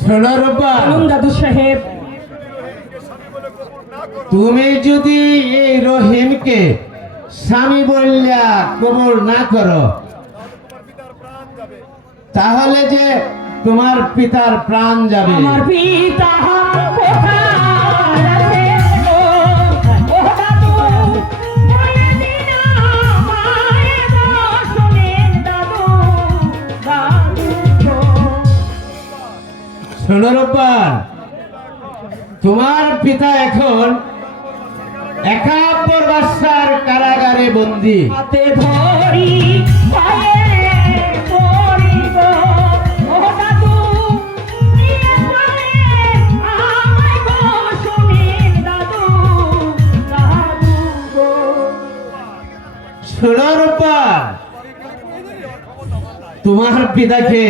শোনো রূপা, দাদু সাহেব, তুমি যদি এই রহিমকে স্বামী বললা কবুল না করো, তাহলে যে তোমার পিতার প্রাণ যাবে। আমার পিতা কোথায় আছে গো? ও দাদু, বলে দিন আমায় গো, শোনেন দাদু, দাদু গো। শোনো রূপা, তোমার পিতা এখন 71 বৎসর কারাগারে বন্দী। হাতে ধরি পায়ে ধরি গো, ও দাদু, নিয়ে চলে আমায় গো, শোনেন দাদু, দাদু গো। শোনো রূপা, তোমার পিতাকে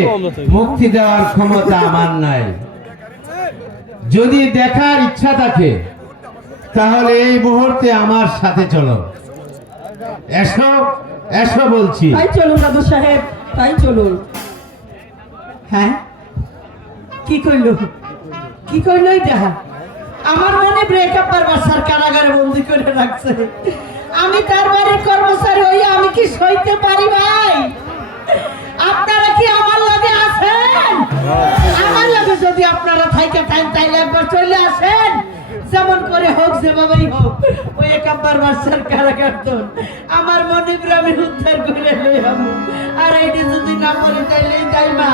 মুক্তি দেওয়ার ক্ষমতা আমার নাই। যদি দেখার ইচ্ছা থাকে তাহলে এই মুহূর্তে আমার সাথে চলো। এসো এসো বলছি। তাই চলুন দাদু সাহেব, তাই চলুন। হ্যাঁ, কি করলো, কি করলো এটা? আমার মনে ব্রেকআপ করবার স্যার কারাগারে বন্দি করে রাখছে। আমি তার বাড়ির কর্মচারী হই, আমি কি সইতে পারি ভাই? আপনারা কি আমার লগে আছেন? আমার লগে যদি আপনারা থাইকে টাইম তাইলে একবার চলে আসেন, যেমন করে হোক, যেভাবেই হোক, ওই একাম্বার বাসার কারাগারতন আমার মনে আমি উদ্ধার করে লই আমি। আর এইটি যদি না বলি তাইলে যাই মা,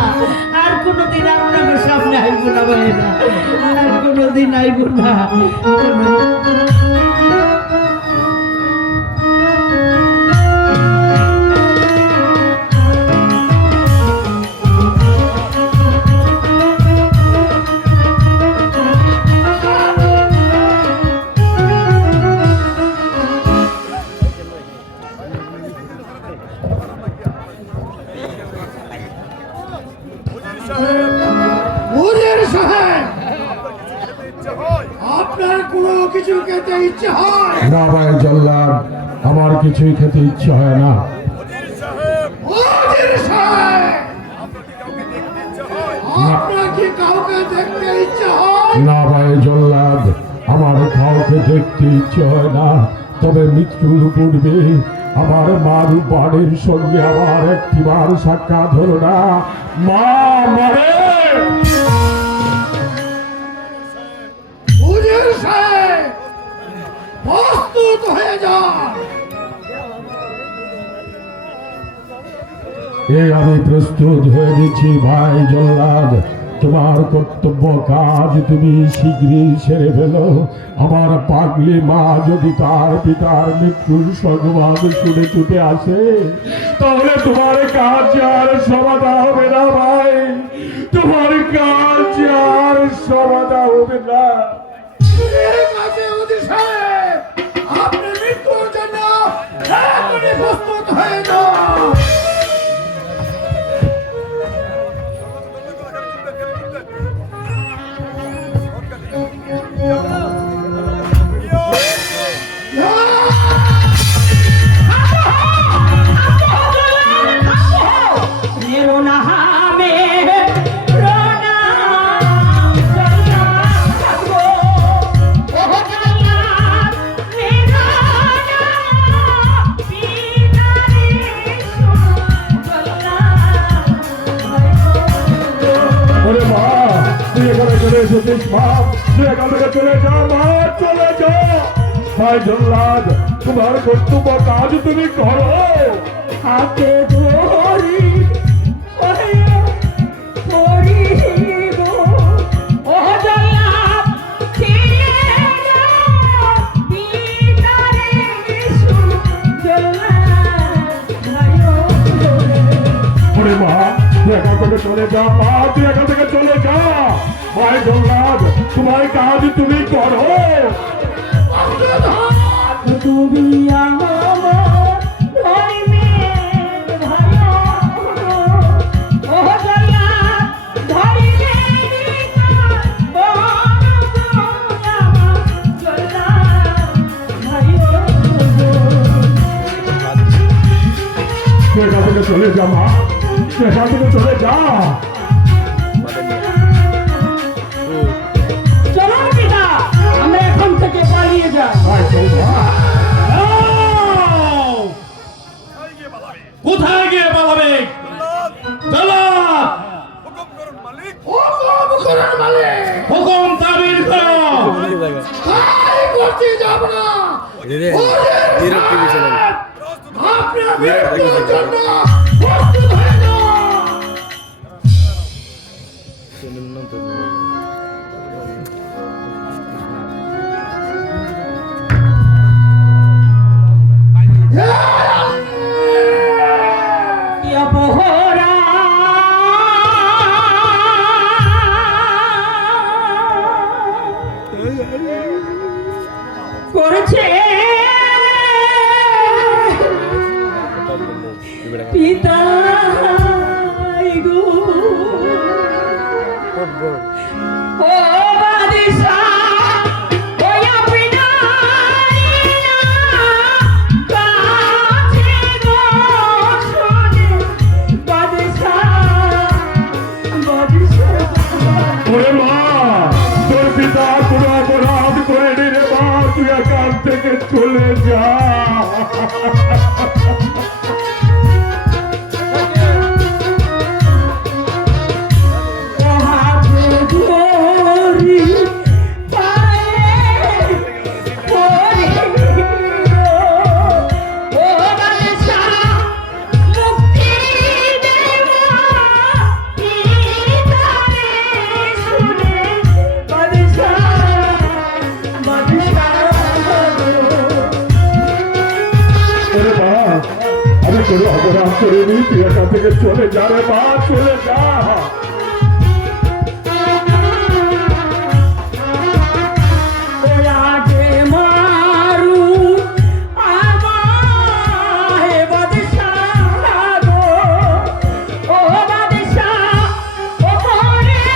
আর কোনোদিন আপনাদের সামনে আইব না ভাই, আর কোনোদিন আইব না। আপনার কোনো কিছু খেতে ইচ্ছে হয় না ভাই জল্লাদ, আমার কিছুই খেতে ইচ্ছে হয় না। ওজির সাহেব, আপনার কি কাউকে দেখতে ইচ্ছে হয়? না ভাই জল্লাদ, আমার কাউকে দেখতে ইচ্ছে হয় না। তবে মৃত্যুর পূর্বে আমার মার বাড়ির সঙ্গে আমার একটিবার সাক্ষাৎ হলো না। মা মরে। ওজির সাহেব, প্রস্তুত হয়ে যান। এই আমি প্রস্তুত হয়ে গেছি ভাই জল্লাদ। তোমার কর্তব্য কাজ তুমি শীঘ্রই সেরে ফেলো। আমার পাগলি মা যদি তার পিতার মৃত্যুর সংবাদ শুনে ছুটে আসে, তাহলে তোমার কাজ আর সমাধা হবে না ভাই, তোমার কাজ আর সমাধা হবে না। ঠিক আছে ওজির সাহেব, আপনি মৃত্যুর জন্য এখনই প্রস্তুত হয়ে যান। ওরে মা, তুই এখানে চলে এসেছিস মা, তুই এখান থেকে চলে যা মা, চলে যা। ভাই জল্লাদ, তোমার কর্তব্য কাজ তুমি করো। হাতে ধরি ধরি গো, ও জল্লাদ, ছিড়ে দাও ভিতরে বিশু জল্লাদ ভাইও। ওরে মা, তুই এখান থেকে চলে যা মা, তুই এখান থেকে চলে যা। ভাই জল্লাদ, তোমার কাজ তুমি করো। তুমি আমার ধরিবেন ভাইও, ও জল্লাদ ধরিবেন জল্লাদ ভাইও। তুই এখান থেকে চলে যা মা, তুই এখান থেকে চলে যা। করুন মালিক। হুকুম তাবির করো। তাই করতে যাব না। ওদের আপনার মৃত্যুর জন্য প্রস্তুত হয়ে যান। অপহরা করেছে পিতা গো ও বাদিশা ওই আপনা কাছে গো শুনে বাদিশা বাদিশা ওরে মা, তোর পিতা কোনো অপরাধ করেনি রে মা, তুই এখান থেকে চলে যা। হাতে ধরি পায়ে পড়ি ও বাদশা মুক্তি দেওয়া পিতারে শুনে বাদশা বাদশা ওরে মা, আমি কোনো অপরাধ করিনি, তুই এখান থেকে চলে যা রে মা, চলে যা। ওরাকে মারু আমায় বাদশাহ গো ও বাদশাহ ও করে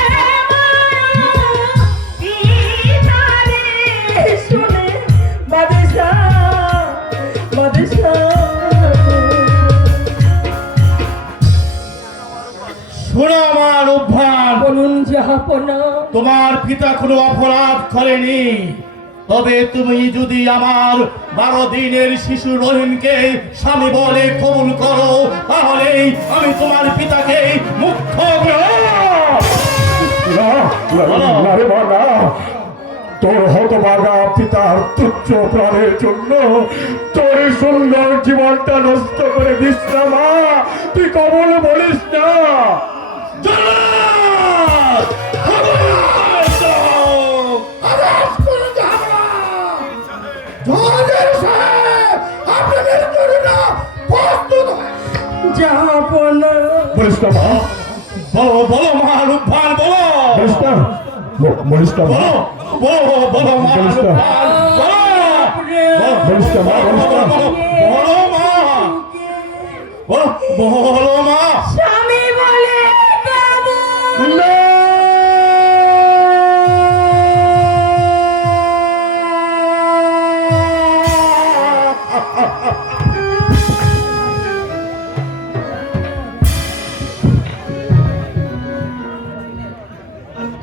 মারু পিতারে শুনে বাদশাহ বাদশাহ শোনো আমার উদ্ধার, বলুন জাহাপনা তোমার পিতা কোনো অপরাধ করেনি। তবে তুমি যদি আমার 12 দিনের শিশু রহিমকে স্বামী বলে কবুল করো, তাহলে আমি তোমার পিতাকে মুখ্য না, না রে মা, না। তোর হতভাগা পিতার তুচ্ছ প্রাণের জন্য তোর এই সুন্দর জীবনটা নষ্ট করে দিস না মা, তুই কবল বলিস না। আদেশ করুন জাহাপনা। জহাঙ্গীর সাহেব, আপনি মৃত্যুর জন্য প্রস্তুত হয়ে জাহাপনা বলিস না মা, বলো বলো মা রূপবান, বলো বলিস না, বলিস না মা, বলো বলো মা বলিস না। রূপবান, বলো বলিস না মা, বলিস না। বলো মা, বলো মা। স্বামী বলে বাবু না!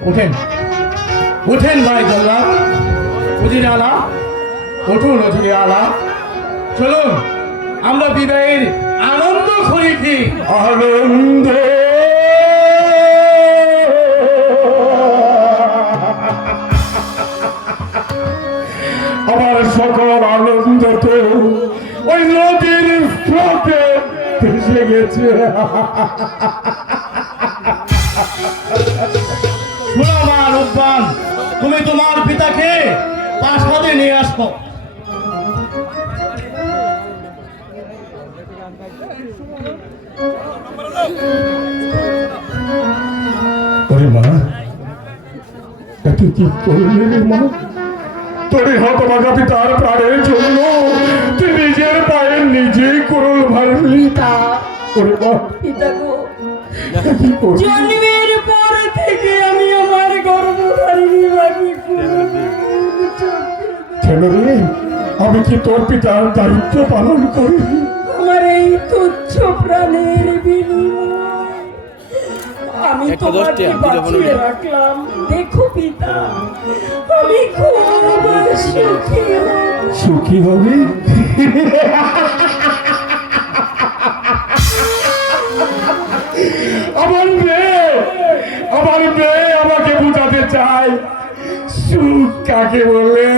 উঠেন উঠেন ভাই জল্লাদ, উজির আলা, উঠুন উজির আলা, চলুন আমরা বিদায়ের আনন্দ করি। আনন্দ আমার সকল আনন্দ তো ওই নদীর স্রোতে ভেসে গেছে। শোনো মা রূপবান, তুমি তোমার পিতাকে প্রাসাদে নিয়ে আসো। ওরে মা, এত কি করলি রে মা? তোর এই হতভাগা পিতার প্রাণের জন্য তুই নিজের পায়ে নিজেই কুড়ুল মারলি। ওরে মা, পিতা গো কি করলি? জন্মের পর থেকে আমি আমার গর্ভধারিণী বাকি কেন রে, আমি কি তোর পিতার দায়িত্ব পালন করি? আমার এই তুচ্ছ প্রাণের বিনিময় আমি তোমাকে বাঁচিয়ে রাখলাম। দেখো পিতা, আমি খুব সুখী হব। সুখী হবে? আমার মেয়ে আমাকে চাই সুখ কাকে বলে।